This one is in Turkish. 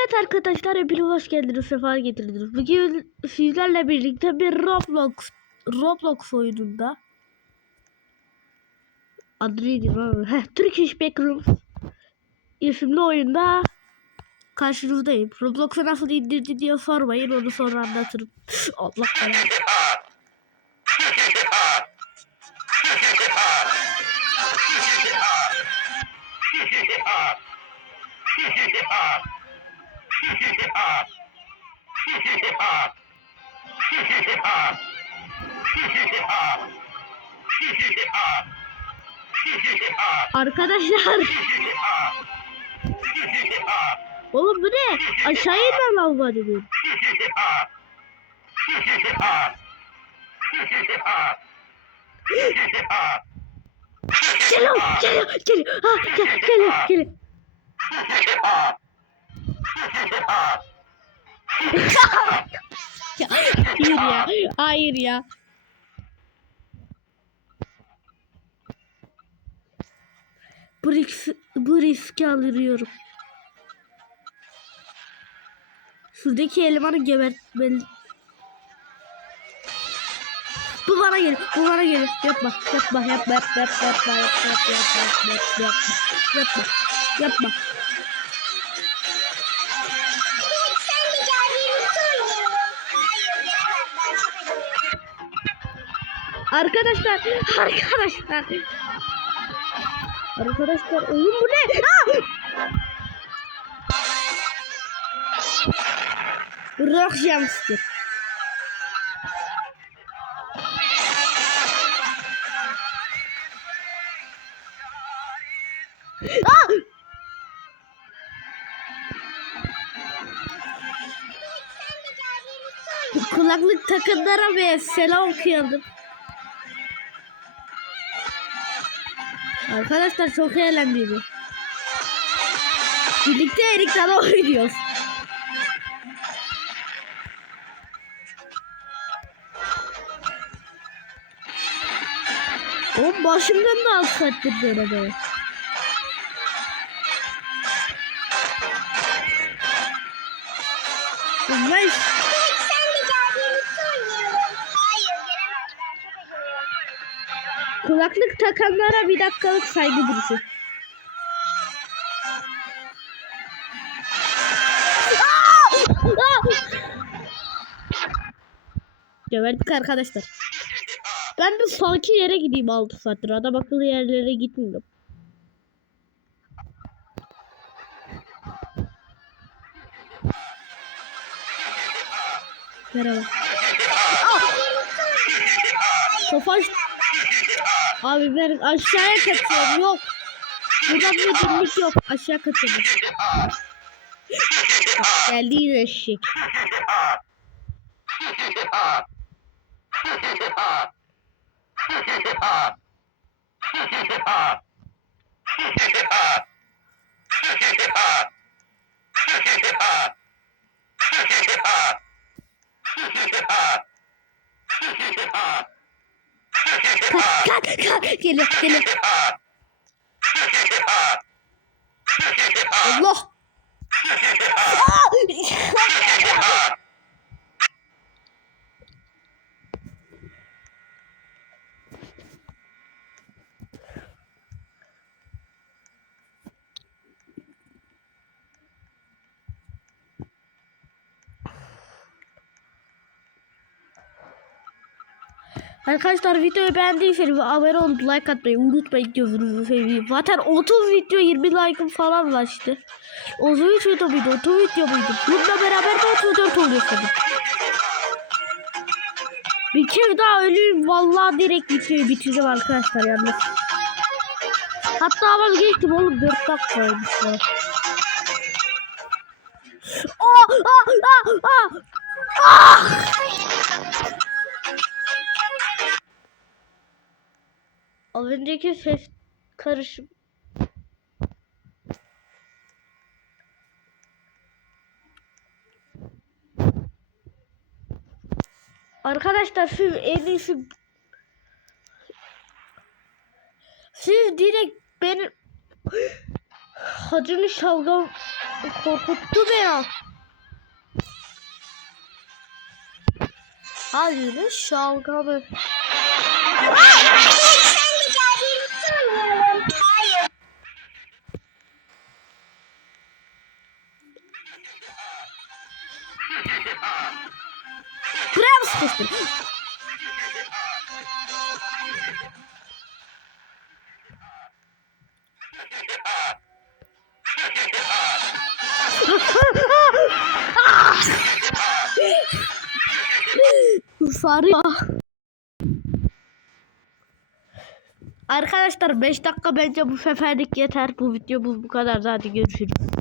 Evet arkadaşlar hepiniz hoş geldiniz, sefa getirdiniz. Bugün sizlerle birlikte bir Roblox Roblox oyununda adı neydi lan? Heh, Turkish isimli oyunda karşınızdayım. Roblox'a nasıl indirdi diye sormayın onu sonra anlatırım. Allah belanı. Arkadaşlar Oğlum bu ne? Aşağıya lazım bu adamın. Geliyor, geliyor, geliyor. Ha, gel, geliyor, geliyor. Ya, hayır ya, hayır ya. Bu, risk, bu riski alıyorum. Şuradaki elemanı gebertmeli. Bu bana gel, bu bana gel. Yapma, yapma, yapma, yapma, yapma, yapma, yapma, yapma, yapma, yapma, yapma, yapma, yapma. Arkadaşlar, arkadaşlar. Arkadaşlar oyun bu ne? Rock Jamster. Ah! Kulaklık takanlara ve selam okuyalım. Arkadaşlar çok eğlenceli. Birlikte Erik Dalı oynuyoruz. Oğlum başımdan da alt saattir böyle böyle. Kulaklık takanlara bir dakikalık saygı duruşu. Geberdik arkadaşlar. Ben bir sakin yere gideyim 6 saattir. Adam akıllı yerlere gitmiyorum. Merhaba. Tofaş Abi ben aşağıya kaçıyorum yok. Burada bir birlik yok. Aşağı. Bak, Geldi yine eşek. Kalk kalk kalk. Geliyor geliyor. Allah. Aa! Arkadaşlar videoyu beğendiyseniz abone olup like atmayı unutmayın gözünüzü seveyim. Zaten 30 video 20 like'ım falan var işte. 33 video muydu 30 video muydu? Bununla beraber de 34 oluyor sanırım. Bir kere daha öleyim vallahi direkt videoyu bitireceğim arkadaşlar yalnız. Hatta vazgeçtim oğlum 4 dakika olmuş ya. Aa, aa, aa, aa. Ah! Önceki ses karışım. Arkadaşlar siz en iyisi siz direkt beni Hacı'nın şalgam korkuttu beni. Hacı'nın şalgamı. Fare ya. Arkadaşlar 5 dakika bence bu seferlik yeter. Bu video bu, bu kadar. Hadi görüşürüz.